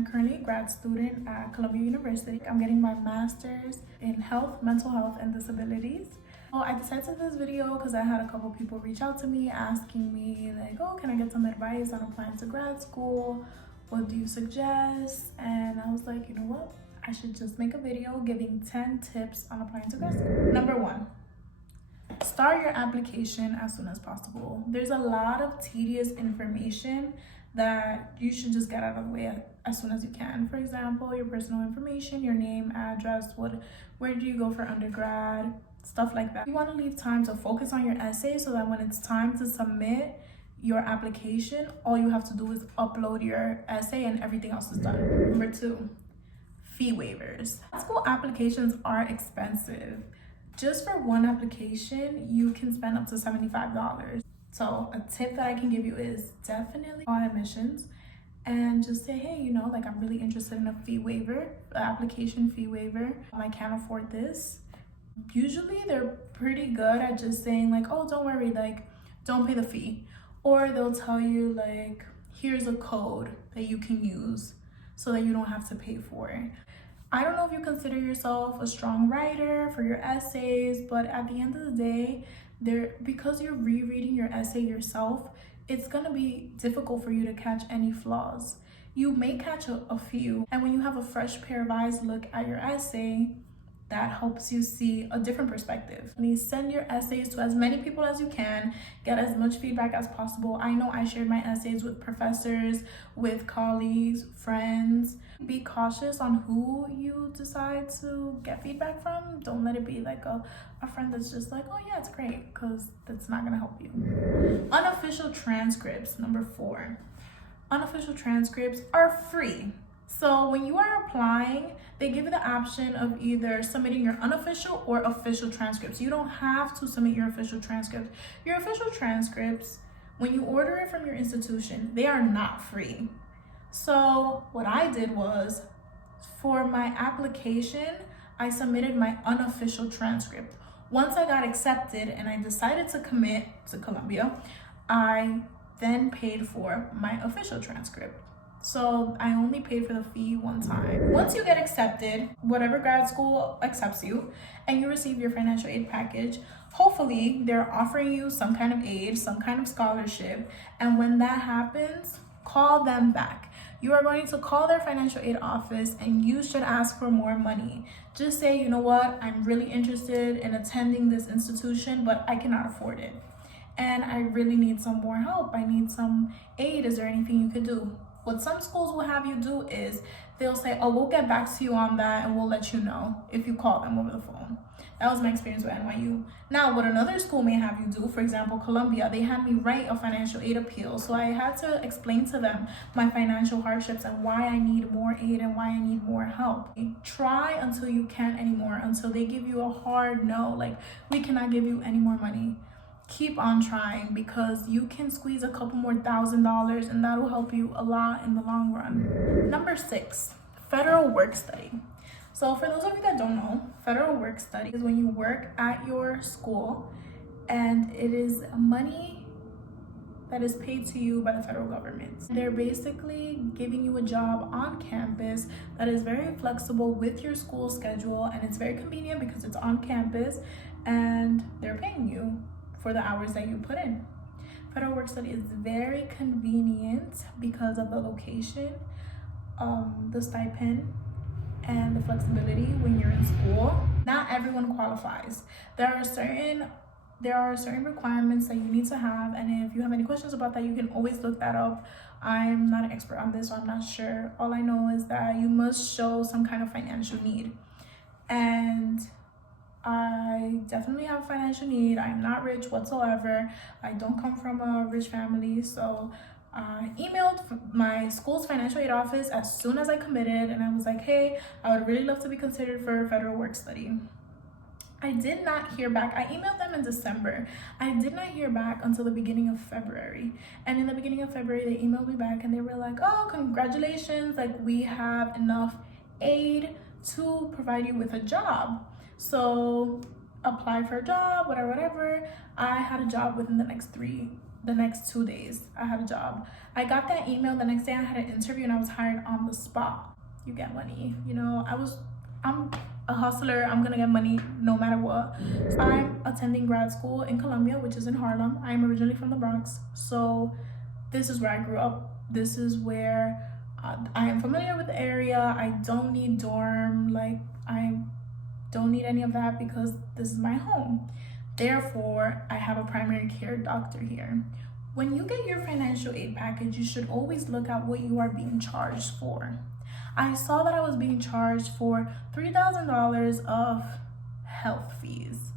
I'm currently a grad student at Columbia University. I'm getting my master's in health, mental health, and disabilities. Well, I decided to do this video because I had a couple people reach out to me asking me like, oh, can I get some advice on applying to grad school? What do you suggest? And I was like, you know what? I should just make a video giving 10 tips on applying to grad school. Number 1. Start your application as soon as possible. There's a lot of tedious information that you should just get out of the way as soon as you can. For example, your personal information, your name, address, where do you go for undergrad, stuff like that. You want to leave time to focus on your essay so that when it's time to submit your application, all you have to do is upload your essay and everything else is done. Number 2, fee waivers. School applications are expensive. Just for one application, you can spend up to $75. So a tip that I can give you is definitely on admissions and just say, hey, you know, like I'm really interested in a fee waiver, application fee waiver. I can't afford this. Usually they're pretty good at just saying like, oh, don't worry, like don't pay the fee. Or they'll tell you like, here's a code that you can use so that you don't have to pay for it. I don't know if you consider yourself a strong writer for your essays, but at the end of the day, because you're rereading your essay yourself, it's gonna be difficult for you to catch any flaws. You may catch a few, and when you have a fresh pair of eyes look at your essay, that helps you see a different perspective. Send your essays to as many people as you can, get as much feedback as possible. I know I shared my essays with professors, with colleagues, friends. Be cautious on who you decide to get feedback from. Don't let it be like a friend that's just like, oh yeah, it's great, because that's not gonna help you. Unofficial transcripts, number 4. Unofficial transcripts are free. So when you are applying, they give you the option of either submitting your unofficial or official transcripts. You don't have to submit your official transcripts. Your official transcripts, when you order it from your institution, they are not free. So what I did was, for my application, I submitted my unofficial transcript. Once I got accepted and I decided to commit to Columbia, I then paid for my official transcript. So I only paid for the fee one time. Once you get accepted, whatever grad school accepts you, and you receive your financial aid package, hopefully they're offering you some kind of aid, some kind of scholarship. And when that happens, call them back. You are going to call their financial aid office and you should ask for more money. Just say, you know what, I'm really interested in attending this institution, but I cannot afford it. And I really need some more help. I need some aid. Is there anything you could do? What some schools will have you do is they'll say, oh, we'll get back to you on that and we'll let you know if you call them over the phone. That was my experience with NYU. Now, what another school may have you do, for example, Columbia, they had me write a financial aid appeal. So I had to explain to them my financial hardships and why I need more aid and why I need more help. Try until you can't anymore, until they give you a hard no, like we cannot give you any more money. Keep on trying, because you can squeeze a couple more $1,000 and that'll help you a lot in the long run. Number 6, federal work study. So for those of you that don't know, federal work study is when you work at your school and it is money that is paid to you by the federal government. They're basically giving you a job on campus that is very flexible with your school schedule, and it's very convenient because it's on campus and they're paying you for the hours that you put in. Federal work study is very convenient because of the location, the stipend, and the flexibility when you're in school. Not everyone qualifies. There are certain requirements that you need to have, and if you have any questions about that, you can always look that up. I'm not an expert on this, so I'm not sure. All I know is that you must show some kind of financial need. And I definitely have a financial need. I'm not rich whatsoever. I don't come from a rich family. So I emailed my school's financial aid office as soon as I committed, and I was like, hey, I would really love to be considered for federal work study. I did not hear back. I emailed them in December. I did not hear back until the beginning of February. And in the beginning of February, they emailed me back and they were like, oh, congratulations. Like, we have enough aid to provide you with a job. So apply for a job, whatever. I had a job within the next 3 the next 2 days I had a job. I got that email the next day. I had an interview and I was hired on the spot. You get money, you know. I'm a hustler. I'm gonna get money no matter what. I'm attending grad school in Colombia, which is in Harlem. I am originally from the Bronx, so this is where I grew up. This is where I am familiar with the area. I don't need dorm, like I don't need any of that because this is my home. Therefore, I have a primary care doctor here. When you get your financial aid package, you should always look at what you are being charged for. I saw that I was being charged for $3,000 of health fees,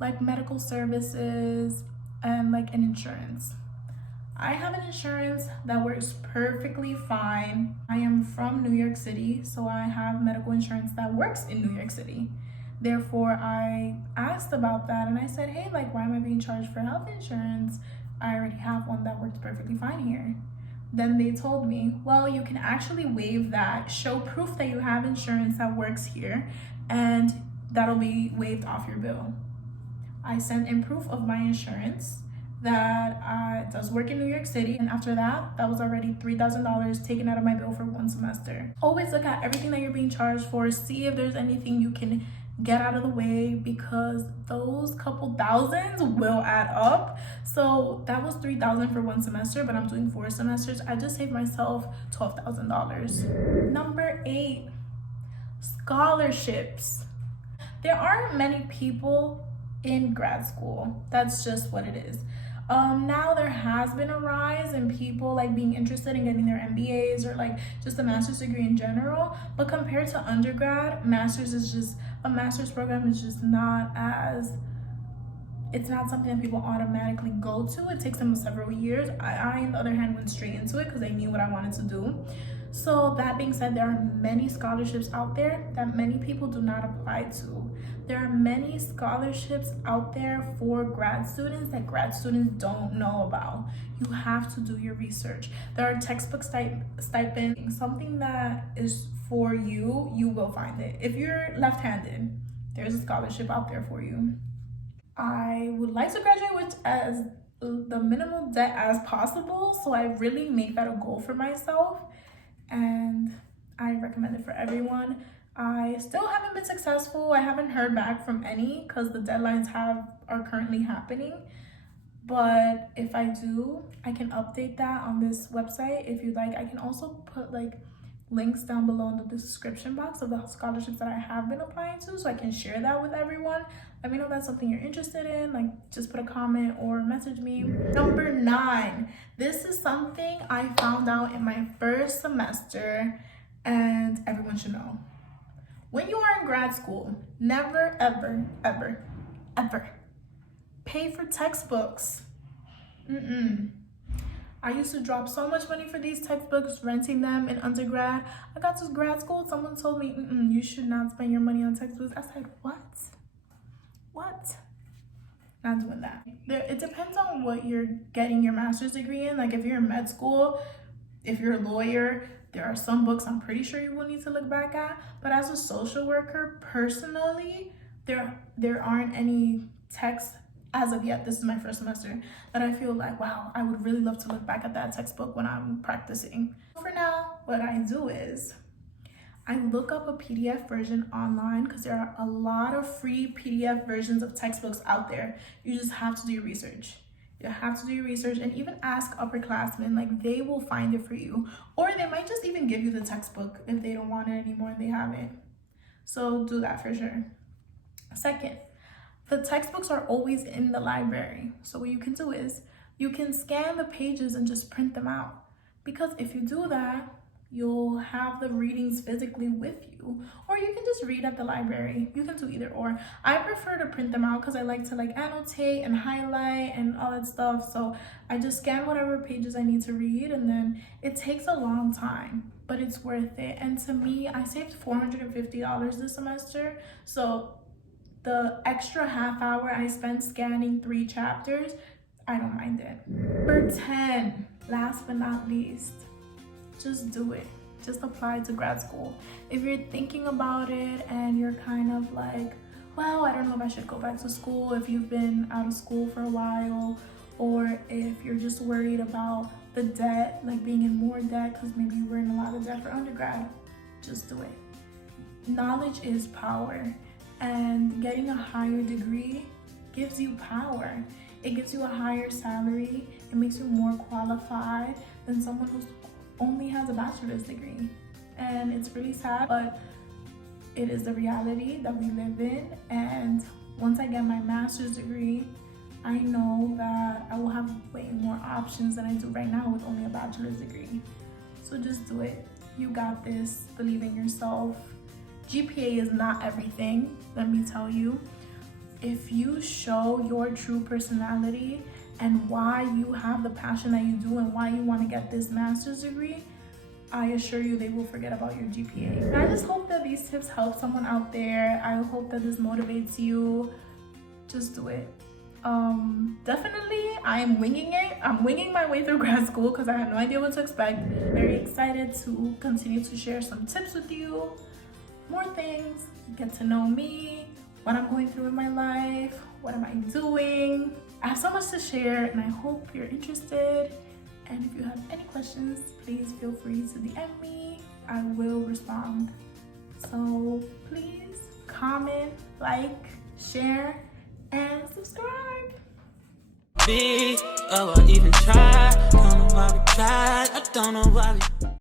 like medical services and like an insurance. I have an insurance that works perfectly fine. I am from New York City, so I have medical insurance that works in New York City. Therefore, I asked about that and I said, hey, like, why am I being charged for health insurance? I already have one that works perfectly fine here. Then they told me, well, you can actually waive that, show proof that you have insurance that works here, and that'll be waived off your bill. I sent in proof of my insurance that does work in New York City, and after that, that was already $3,000 taken out of my bill for one semester. Always look at everything that you're being charged for, see if there's anything you can get out of the way, because those couple thousands will add up. So that was $3,000 for one semester, but I'm doing 4 semesters. I just saved myself $12,000. Number 8, scholarships. There aren't many people in grad school. That's just what it is. Now there has been a rise in people like being interested in getting their MBAs or like just a master's degree in general, but compared to undergrad, a master's program is just not as, it's not something that people automatically go to. It takes them several years. I on the other hand, went straight into it because I knew what I wanted to do. So that being said, there are many scholarships out there that many people do not apply to. There are many scholarships out there for grad students that grad students don't know about. You have to do your research. There are textbook stipends, something that is for you, you will find it. If you're left-handed, there's a scholarship out there for you. I would like to graduate with as the minimal debt as possible, so I really make that a goal for myself, and I recommend it for everyone. I still haven't been successful. I haven't heard back from any because the deadlines are currently happening. But if I do, I can update that on this website if you'd like. I can also put like links down below in the description box of the scholarships that I have been applying to, so I can share that with everyone. Let me know if that's something you're interested in. Like, just put a comment or message me. Number 9, this is something I found out in my first semester and everyone should know. When you are in grad school, never, ever, ever, ever pay for textbooks. I used to drop so much money for these textbooks, renting them in undergrad. I got to grad school, someone told me, you should not spend your money on textbooks. I said, what? Not doing that. It depends on what you're getting your master's degree in. Like if you're in med school, if you're a lawyer, there are some books I'm pretty sure you will need to look back at. But as a social worker, personally, there aren't any texts as of yet. This is my first semester that I feel like, wow, I would really love to look back at that textbook when I'm practicing. For now, what I do is I look up a PDF version online because there are a lot of free PDF versions of textbooks out there. You just have to do your research. You have to do your research and even ask upperclassmen, like they will find it for you. Or they might just even give you the textbook if they don't want it anymore and they have it. So do that for sure. Second, the textbooks are always in the library. So what you can do is you can scan the pages and just print them out. Because if you do that, you'll have the readings physically with you, or you can just read at the library. You can do either or. I prefer to print them out because I like to like annotate and highlight and all that stuff. So I just scan whatever pages I need to read, and then it takes a long time, but it's worth it. And to me, I saved $450 this semester. So the extra half hour I spent scanning 3 chapters, I don't mind it. Number 10, last but not least, just do it. Just apply to grad school. If you're thinking about it and you're kind of like, well, I don't know if I should go back to school, if you've been out of school for a while, or if you're just worried about the debt, like being in more debt because maybe you were in a lot of debt for undergrad, just do it. Knowledge is power, and getting a higher degree gives you power. It gives you a higher salary. It makes you more qualified than someone who only has a bachelor's degree. And it's really sad, but it is the reality that we live in. And once I get my master's degree, I know that I will have way more options than I do right now with only a bachelor's degree. So just do it. You got this. Believe in yourself. GPA is not everything, let me tell you. If you show your true personality and why you have the passion that you do and why you want to get this master's degree, I assure you they will forget about your GPA. And I just hope that these tips help someone out there. I hope that this motivates you. Just do it. Definitely, I am winging it. I'm winging my way through grad school because I had no idea what to expect. Very excited to continue to share some tips with you. More things, get to know me, what I'm going through in my life, what am I doing. I have so much to share and I hope you're interested. And if you have any questions, please feel free to DM me. I will respond. So please comment, like, share, and subscribe. I even tried, don't know why we tried, I don't know why we